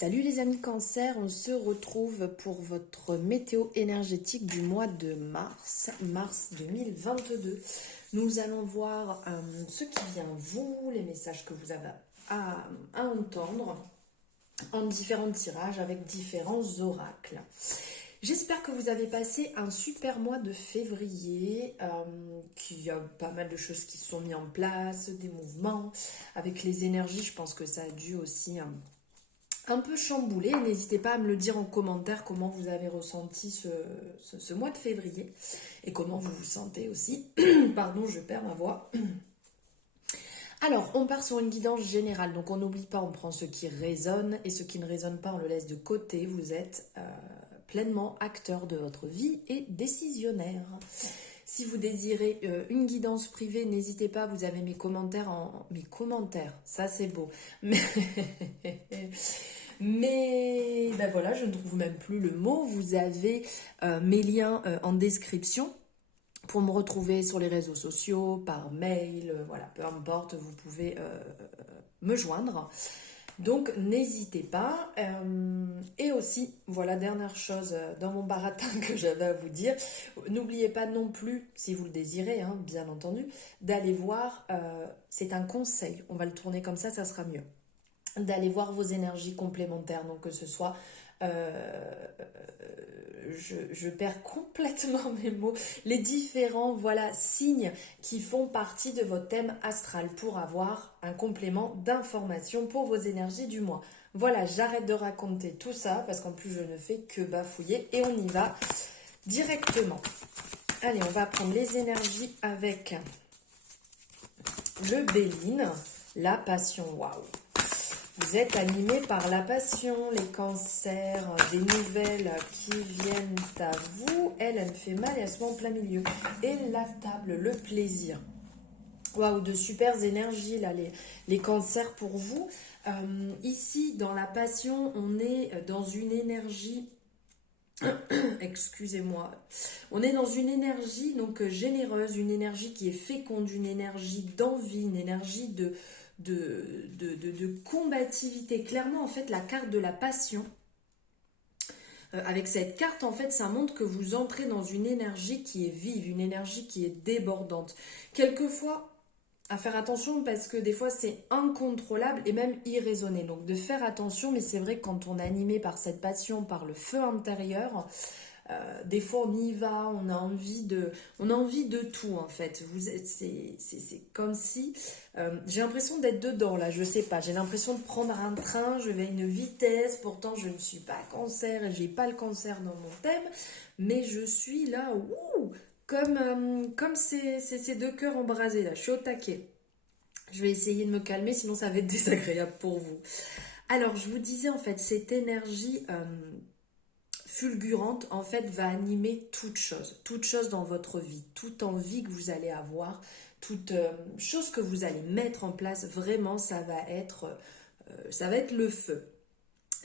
Salut les amis Cancer, on se retrouve pour votre météo énergétique du mois de mars 2022. Nous allons voir ce qui vient vous, les messages que vous avez à entendre en différents tirages avec différents oracles. J'espère que vous avez passé un super mois de février, qu'il y a pas mal de choses qui se sont mises en place, des mouvements. Avec les énergies, je pense que ça a dû aussi un peu chamboulé. N'hésitez pas à me le dire en commentaire comment vous avez ressenti ce mois de février et comment vous vous sentez aussi. Pardon, je perds ma voix. Alors, on part sur une guidance générale, donc on n'oublie pas, on prend ce qui résonne et ce qui ne résonne pas, on le laisse de côté. Vous êtes pleinement acteur de votre vie et décisionnaire. Si vous désirez une guidance privée, n'hésitez pas, vous avez mes commentaires Mes commentaires, ça c'est beau. Mais ben voilà, je ne trouve même plus le mot. Vous avez mes liens en description pour me retrouver sur les réseaux sociaux, par mail, voilà, peu importe, vous pouvez me joindre. Donc n'hésitez pas. Et aussi, voilà, dernière chose dans mon baratin que j'avais à vous dire, n'oubliez pas non plus, si vous le désirez, hein, bien entendu, d'aller voir, c'est un conseil, on va le tourner comme ça sera mieux, d'aller voir vos énergies complémentaires, donc que ce soit... je perds complètement mes mots, les différents signes qui font partie de votre thème astral pour avoir un complément d'information pour vos énergies du mois. Voilà, j'arrête de raconter tout ça parce qu'en plus je ne fais que bafouiller et on y va directement. Allez, on va prendre les énergies avec le Béline, la passion, waouh. Vous êtes animés par la passion, les cancers, des nouvelles qui viennent à vous. Elle me fait mal et elle se met en plein milieu. Et la table, le plaisir. Waouh, de super énergies là, les cancers pour vous. Ici, dans la passion, on est dans une énergie... Excusez-moi. On est dans une énergie donc généreuse, une énergie qui est féconde, une énergie d'envie, une énergie de combativité. Clairement, en fait, la carte de la passion, avec cette carte, en fait, ça montre que vous entrez dans une énergie qui est vive, une énergie qui est débordante. Quelquefois, à faire attention parce que des fois, c'est incontrôlable et même irraisonné. Donc, de faire attention, mais c'est vrai que quand on est animé par cette passion, par le feu intérieur... des fois on y va, on a envie de tout en fait. C'est comme si j'ai l'impression d'être dedans là, je sais pas. J'ai l'impression de prendre un train, je vais à une vitesse. Pourtant je ne suis pas cancer et j'ai pas le cancer dans mon thème, mais je suis là, comme ces deux cœurs embrasés là. Je suis au taquet. Je vais essayer de me calmer, sinon ça va être désagréable pour vous. Alors je vous disais en fait cette énergie fulgurante, en fait, va animer toute chose dans votre vie, toute envie que vous allez avoir, toute chose que vous allez mettre en place, vraiment, ça va être le feu.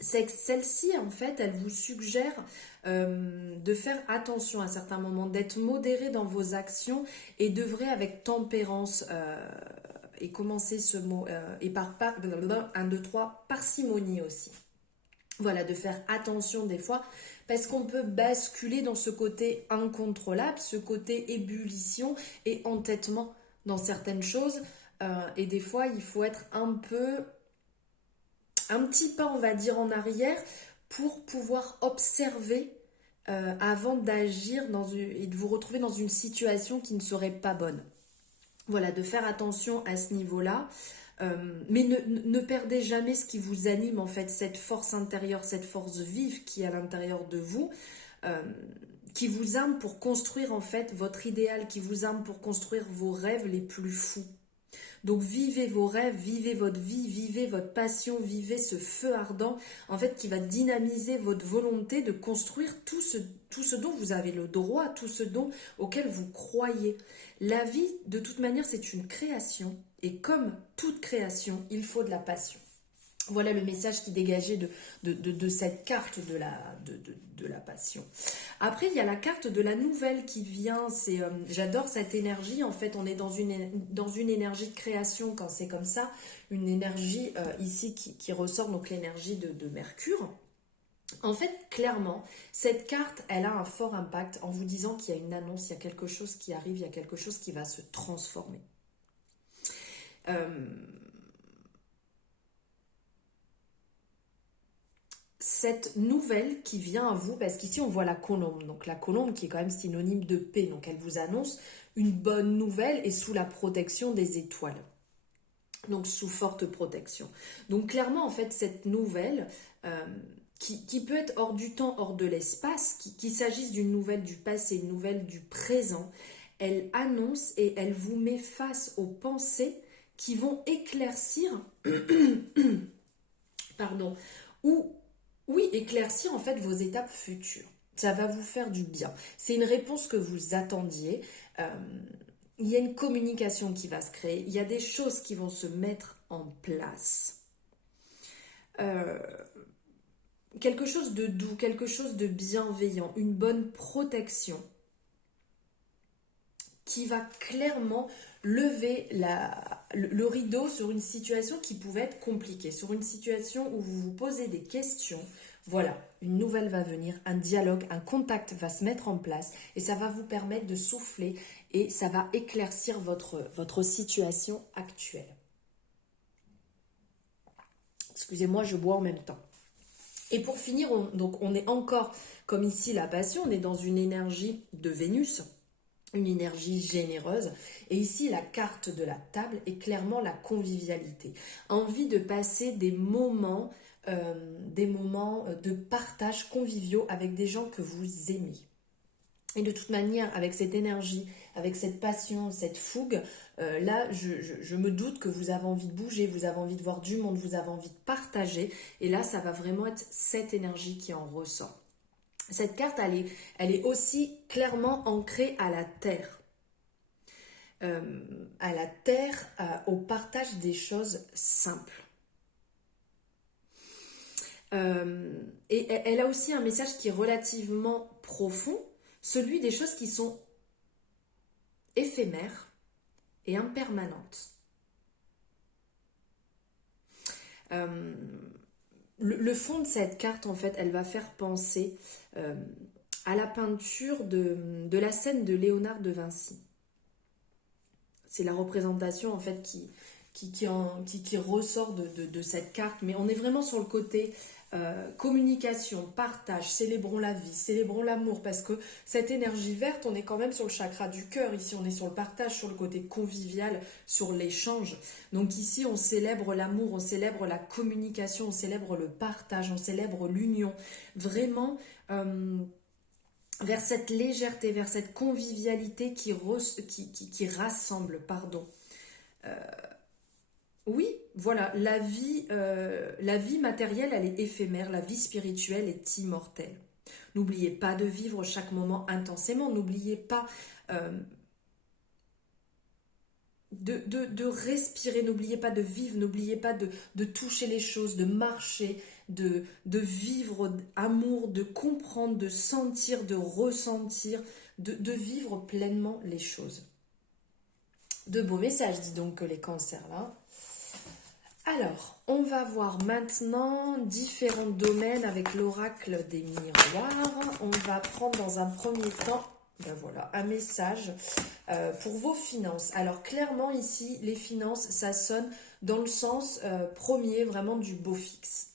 Celle-ci, en fait, elle vous suggère de faire attention à certains moments, d'être modéré dans vos actions et d'œuvrer avec tempérance. Et commencer ce mot, et par 1, 2, 3, parcimonie aussi. Voilà, de faire attention des fois, parce qu'on peut basculer dans ce côté incontrôlable, ce côté ébullition et entêtement dans certaines choses. Et des fois, il faut être un petit pas, on va dire, en arrière pour pouvoir observer avant d'agir et de vous retrouver dans une situation qui ne serait pas bonne. Voilà, de faire attention à ce niveau-là. Mais ne perdez jamais ce qui vous anime, en fait, cette force intérieure, cette force vive qui est à l'intérieur de vous, qui vous âme pour construire, en fait, votre idéal, qui vous âme pour construire vos rêves les plus fous. Donc vivez vos rêves, vivez votre vie, vivez votre passion, vivez ce feu ardent, en fait, qui va dynamiser votre volonté de construire tout ce dont vous avez le droit, tout ce auquel vous croyez. La vie, de toute manière, c'est une création. Et comme toute création, il faut de la passion. Voilà le message qui dégageait de cette carte de la passion. Après, il y a la carte de la nouvelle qui vient. J'adore cette énergie. En fait, on est dans une énergie de création quand c'est comme ça. Une énergie ici qui ressort, donc l'énergie de Mercure. En fait, clairement, cette carte, elle a un fort impact en vous disant qu'il y a une annonce, il y a quelque chose qui arrive, il y a quelque chose qui va se transformer. Cette nouvelle qui vient à vous, parce qu'ici on voit la colombe, donc la colombe qui est quand même synonyme de paix, donc elle vous annonce une bonne nouvelle et sous la protection des étoiles, donc sous forte protection. Donc clairement en fait cette nouvelle qui peut être hors du temps, hors de l'espace, qu'il s'agisse d'une nouvelle du passé, une nouvelle du présent, elle annonce et elle vous met face aux pensées qui vont éclaircir, pardon, ou oui, éclaircir en fait vos étapes futures. Ça va vous faire du bien. C'est une réponse que vous attendiez. Il y a une communication qui va se créer. Il y a des choses qui vont se mettre en place. Quelque chose de doux, quelque chose de bienveillant, une bonne protection qui va clairement lever le rideau sur une situation qui pouvait être compliquée, sur une situation où vous vous posez des questions. Voilà, une nouvelle va venir, un dialogue, un contact va se mettre en place et ça va vous permettre de souffler et ça va éclaircir votre situation actuelle. Excusez-moi, je bois en même temps. Et pour finir, on est encore, comme ici la passion, on est dans une énergie de Vénus, une énergie généreuse. Et ici, la carte de la table est clairement la convivialité. Envie de passer des moments de partage conviviaux avec des gens que vous aimez. Et de toute manière, avec cette énergie, avec cette passion, cette fougue, là, je me doute que vous avez envie de bouger, vous avez envie de voir du monde, vous avez envie de partager. Et là, ça va vraiment être cette énergie qui en ressort. Cette carte, elle est aussi clairement ancrée à la terre. Au partage des choses simples. Et elle a aussi un message qui est relativement profond, celui des choses qui sont éphémères et impermanentes. Le fond de cette carte, en fait, elle va faire penser à la peinture de la scène de Léonard de Vinci. C'est la représentation, en fait, qui ressort de cette carte. Mais on est vraiment sur le côté communication, partage, célébrons la vie, célébrons l'amour, parce que cette énergie verte, on est quand même sur le chakra du cœur, ici on est sur le partage, sur le côté convivial, sur l'échange. Donc ici on célèbre l'amour, on célèbre la communication, on célèbre le partage, on célèbre l'union, vraiment vers cette légèreté, vers cette convivialité qui rassemble, pardon. Oui, voilà, la vie matérielle, elle est éphémère, la vie spirituelle est immortelle. N'oubliez pas de vivre chaque moment intensément, n'oubliez pas de respirer, n'oubliez pas de vivre, n'oubliez pas de toucher les choses, de marcher, de vivre amour, de comprendre, de sentir, de ressentir, de vivre pleinement les choses. De beaux messages, dis donc, que les cancers là. Alors, on va voir maintenant différents domaines avec l'oracle des miroirs. On va prendre dans un premier temps, ben voilà, un message pour vos finances. Alors clairement ici, les finances, ça sonne dans le sens premier vraiment du beau fixe.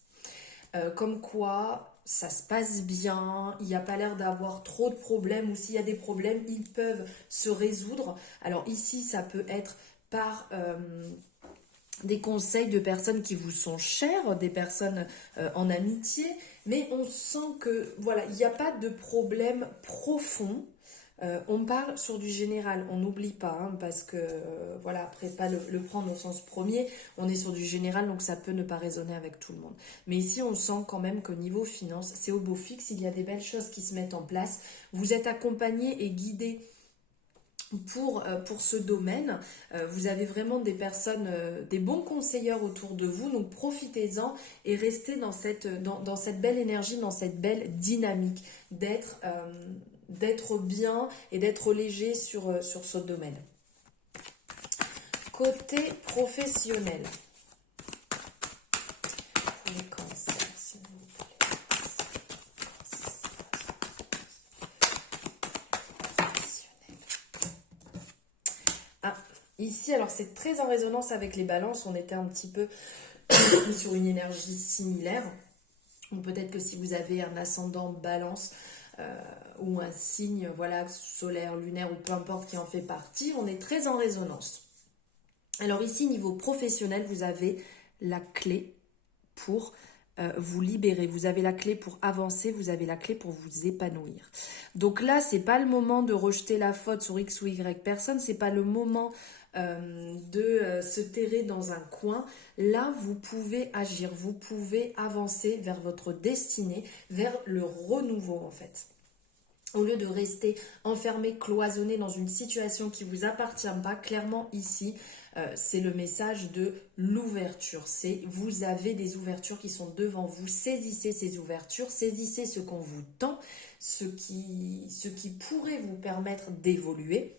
Comme quoi, ça se passe bien, il n'y a pas l'air d'avoir trop de problèmes, ou s'il y a des problèmes, ils peuvent se résoudre. Alors ici, ça peut être par des conseils de personnes qui vous sont chères, des personnes en amitié, mais on sent que voilà, il n'y a pas de problème profond. On parle sur du général, on n'oublie pas, hein, parce que voilà, après pas le prendre au sens premier, on est sur du général, donc ça peut ne pas résonner avec tout le monde. Mais ici, on sent quand même qu'au niveau finance, c'est au beau fixe, il y a des belles choses qui se mettent en place. Vous êtes accompagné et guidé pour ce domaine. Vous avez vraiment des personnes, des bons conseillers autour de vous, donc profitez-en et restez dans cette belle énergie, dans cette belle dynamique d'être bien et d'être léger sur ce domaine. Côté professionnel, pour les cancers, s'il vous plaît. Ah, ici, alors c'est très en résonance avec les balances, on était un petit peu sur une énergie similaire. Ou peut-être que si vous avez un ascendant balance ou un signe voilà, solaire, lunaire ou peu importe qui en fait partie, on est très en résonance. Alors ici, niveau professionnel, vous avez la clé pour vous libérer. Vous avez la clé pour avancer, vous avez la clé pour vous épanouir. Donc là, c'est pas le moment de rejeter la faute sur X ou Y personne, c'est pas le moment de se terrer dans un coin. Là, vous pouvez agir, vous pouvez avancer vers votre destinée, vers le renouveau en fait. Au lieu de rester enfermé, cloisonné dans une situation qui ne vous appartient pas, clairement ici, c'est le message de l'ouverture. C'est vous avez des ouvertures qui sont devant vous. Saisissez ces ouvertures, saisissez ce qu'on vous tend, ce qui pourrait vous permettre d'évoluer.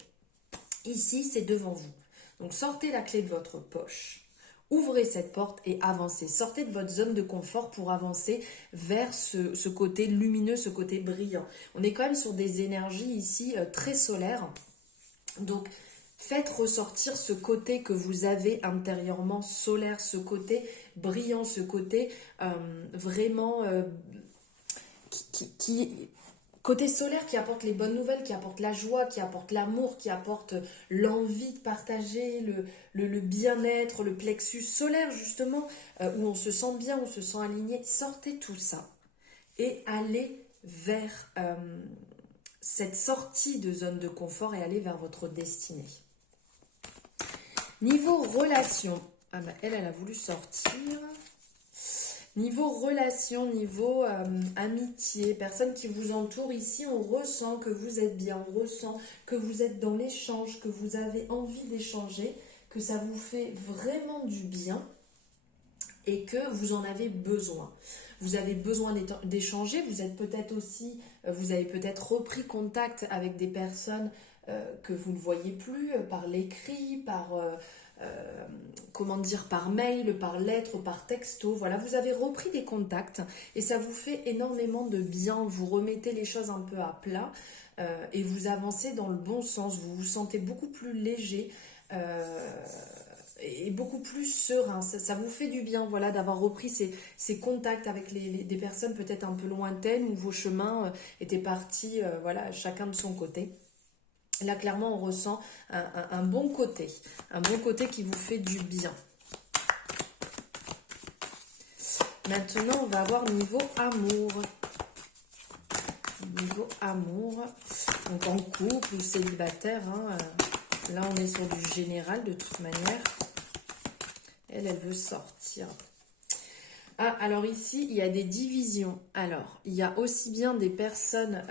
Ici, c'est devant vous. Donc sortez la clé de votre poche. Ouvrez cette porte et avancez. Sortez de votre zone de confort pour avancer vers ce côté lumineux, ce côté brillant. On est quand même sur des énergies ici très solaires. Donc, faites ressortir ce côté que vous avez intérieurement solaire, ce côté brillant, ce côté vraiment côté solaire qui apporte les bonnes nouvelles, qui apporte la joie, qui apporte l'amour, qui apporte l'envie de partager, le bien-être, le plexus solaire justement, où on se sent bien, on se sent aligné. Sortez tout ça et allez vers cette sortie de zone de confort et allez vers votre destinée. Niveau relation, elle a voulu sortir. Niveau relation, niveau amitié, personnes qui vous entourent, ici on ressent que vous êtes bien, on ressent que vous êtes dans l'échange, que vous avez envie d'échanger, que ça vous fait vraiment du bien et que vous en avez besoin. Vous avez besoin d'échanger, vous êtes peut-être aussi, vous avez peut-être repris contact avec des personnes que vous ne voyez plus par l'écrit, par mail, par lettre, par texto. Voilà, vous avez repris des contacts et ça vous fait énormément de bien. Vous remettez les choses un peu à plat et vous avancez dans le bon sens. Vous vous sentez beaucoup plus léger et beaucoup plus serein. Ça vous fait du bien, voilà, d'avoir repris ces contacts avec des personnes peut-être un peu lointaines où vos chemins étaient partis, voilà, chacun de son côté. Là, clairement, on ressent un bon côté qui vous fait du bien. Maintenant, on va avoir niveau amour. Niveau amour, donc en couple ou célibataire, hein, là on est sur du général de toute manière. Elle veut sortir. Ah, alors ici, il y a des divisions. Alors, il y a aussi bien des personnes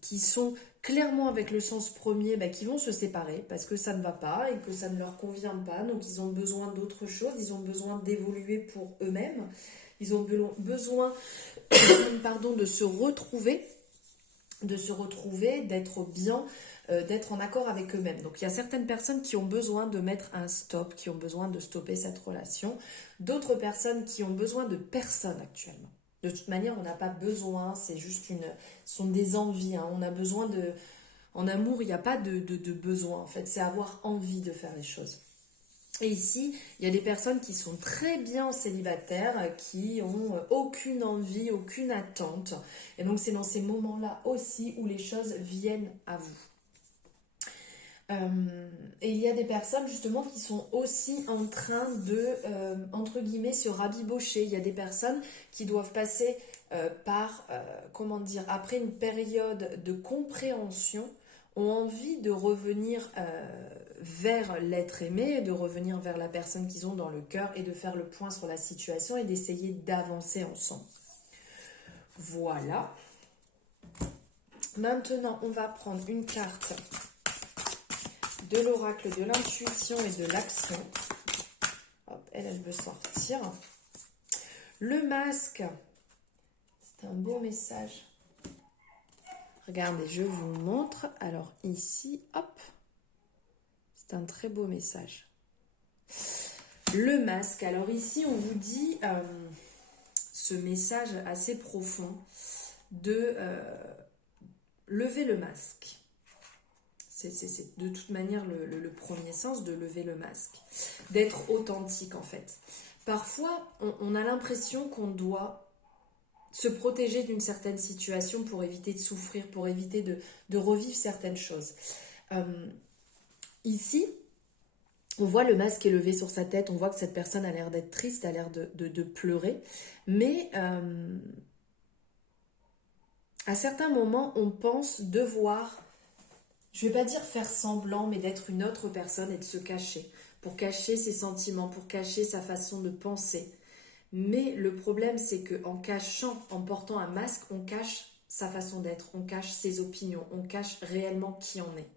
qui sont clairement avec le sens premier, qui vont se séparer parce que ça ne va pas et que ça ne leur convient pas. Donc, ils ont besoin d'autre chose. Ils ont besoin d'évoluer pour eux-mêmes. Ils ont besoin de se retrouver, d'être bien, d'être en accord avec eux-mêmes. Donc il y a certaines personnes qui ont besoin de mettre un stop, qui ont besoin de stopper cette relation. D'autres personnes qui ont besoin de personne actuellement. De toute manière, on n'a pas besoin, c'est juste ce sont des envies. Hein. On a besoin de... En amour, il n'y a pas de besoin en fait, c'est avoir envie de faire les choses. Et ici, il y a des personnes qui sont très bien célibataires, qui ont aucune envie, aucune attente. Et donc, c'est dans ces moments-là aussi où les choses viennent à vous. Et il y a des personnes justement qui sont aussi en train de, entre guillemets, se rabibocher. Il y a des personnes qui doivent passer après une période de compréhension, ont envie de revenir vers l'être aimé, de revenir vers la personne qu'ils ont dans le cœur et de faire le point sur la situation et d'essayer d'avancer ensemble. Voilà. Maintenant, on va prendre une carte de l'oracle de l'intuition et de l'action. Hop, elle veut sortir. Le masque, c'est un beau message. Regardez, je vous montre. Alors ici, hop, c'est un très beau message. Le masque, alors ici on vous dit ce message assez profond de lever le masque. C'est de toute manière le premier sens de lever le masque. D'être authentique en fait. Parfois, on a l'impression qu'on doit se protéger d'une certaine situation pour éviter de souffrir, pour éviter de revivre certaines choses. Ici, on voit le masque élevé sur sa tête, on voit que cette personne a l'air d'être triste, a l'air de pleurer, mais à certains moments, on pense devoir, je ne vais pas dire faire semblant, mais d'être une autre personne et de se cacher, pour cacher ses sentiments, pour cacher sa façon de penser. Mais le problème, c'est qu'en cachant, en portant un masque, on cache sa façon d'être, on cache ses opinions, on cache réellement qui on est.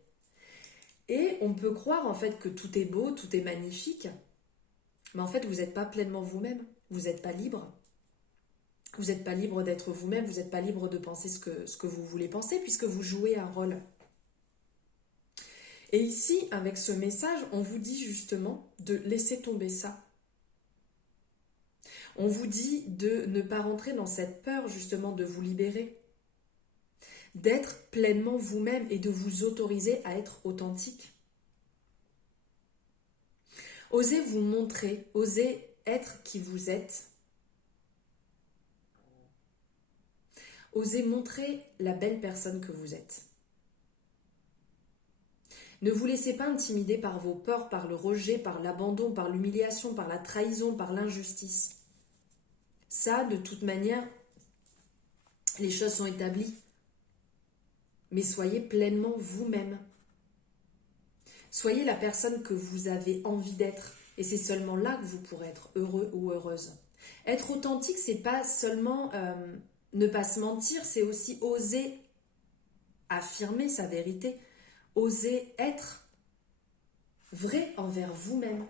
Et on peut croire en fait que tout est beau, tout est magnifique, mais en fait vous n'êtes pas pleinement vous-même, vous n'êtes pas libre. Vous n'êtes pas libre d'être vous-même, vous n'êtes pas libre de penser ce que vous voulez penser puisque vous jouez un rôle. Et ici, avec ce message, on vous dit justement de laisser tomber ça. On vous dit de ne pas rentrer dans cette peur justement de vous libérer. D'être pleinement vous-même et de vous autoriser à être authentique. Osez vous montrer, osez être qui vous êtes. Osez montrer la belle personne que vous êtes. Ne vous laissez pas intimider par vos peurs, par le rejet, par l'abandon, par l'humiliation, par la trahison, par l'injustice. Ça, de toute manière, les choses sont établies. Mais soyez pleinement vous-même. Soyez la personne que vous avez envie d'être. Et c'est seulement là que vous pourrez être heureux ou heureuse. Être authentique, c'est pas seulement ne pas se mentir, c'est aussi oser affirmer sa vérité. Oser être vrai envers vous-même.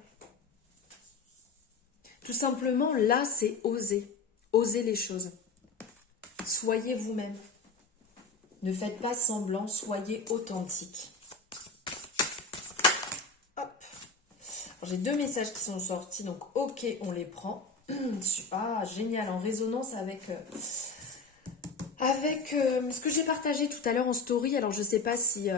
Tout simplement, là, c'est oser. Oser les choses. Soyez vous-même. Ne faites pas semblant, soyez authentique. Hop. J'ai deux messages qui sont sortis, donc ok, on les prend. Ah, génial, en résonance avec ce que j'ai partagé tout à l'heure en story. Alors, je ne sais pas si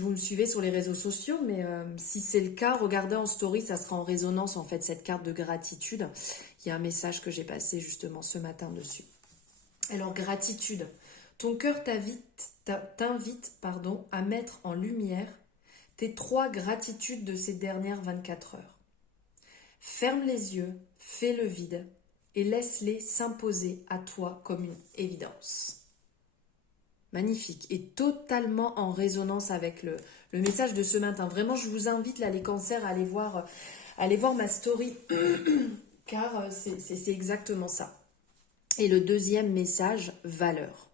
vous me suivez sur les réseaux sociaux, mais si c'est le cas, regardez en story, ça sera en résonance, en fait, cette carte de gratitude. Il y a un message que j'ai passé justement ce matin dessus. Alors, gratitude. Ton cœur t'invite à mettre en lumière tes 3 gratitudes de ces dernières 24 heures. Ferme les yeux, fais le vide et laisse-les s'imposer à toi comme une évidence. Magnifique et totalement en résonance avec le message de ce matin. Vraiment, je vous invite là, les cancers, à aller voir ma story car c'est exactement ça. Et le deuxième message, valeur.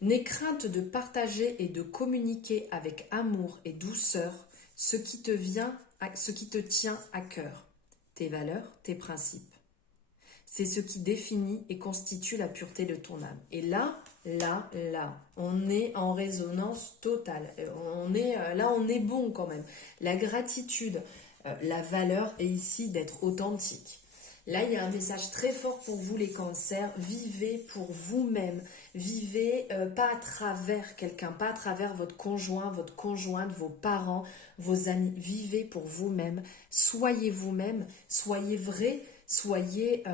N'aie crainte de partager et de communiquer avec amour et douceur ce qui te tient à cœur, tes valeurs, tes principes. C'est ce qui définit et constitue la pureté de ton âme. Et là, on est en résonance totale. On est bon quand même. La gratitude, la valeur est ici d'être authentique. Là, il y a un message très fort pour vous les cancers. Vivez pour vous-même. Vivez pas à travers quelqu'un, pas à travers votre conjoint, votre conjointe, vos parents, vos amis. Vivez pour vous-même. Soyez vous-même. Soyez vrai. Soyez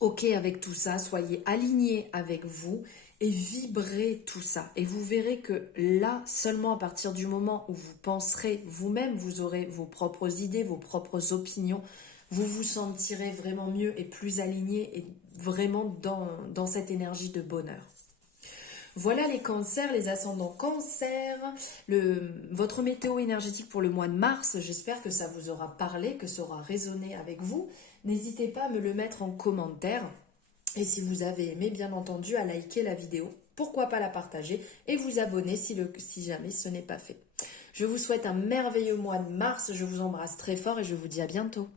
OK avec tout ça. Soyez alignés avec vous et vibrez tout ça. Et vous verrez que là, seulement à partir du moment où vous penserez vous-même, vous aurez vos propres idées, vos propres opinions. Vous vous sentirez vraiment mieux et plus aligné et vraiment dans cette énergie de bonheur. Voilà les cancers, les ascendants cancers, votre météo énergétique pour le mois de mars. J'espère que ça vous aura parlé, que ça aura résonné avec vous. N'hésitez pas à me le mettre en commentaire. Et si vous avez aimé, bien entendu, à liker la vidéo. Pourquoi pas la partager et vous abonner si jamais ce n'est pas fait. Je vous souhaite un merveilleux mois de mars, je vous embrasse très fort et je vous dis à bientôt.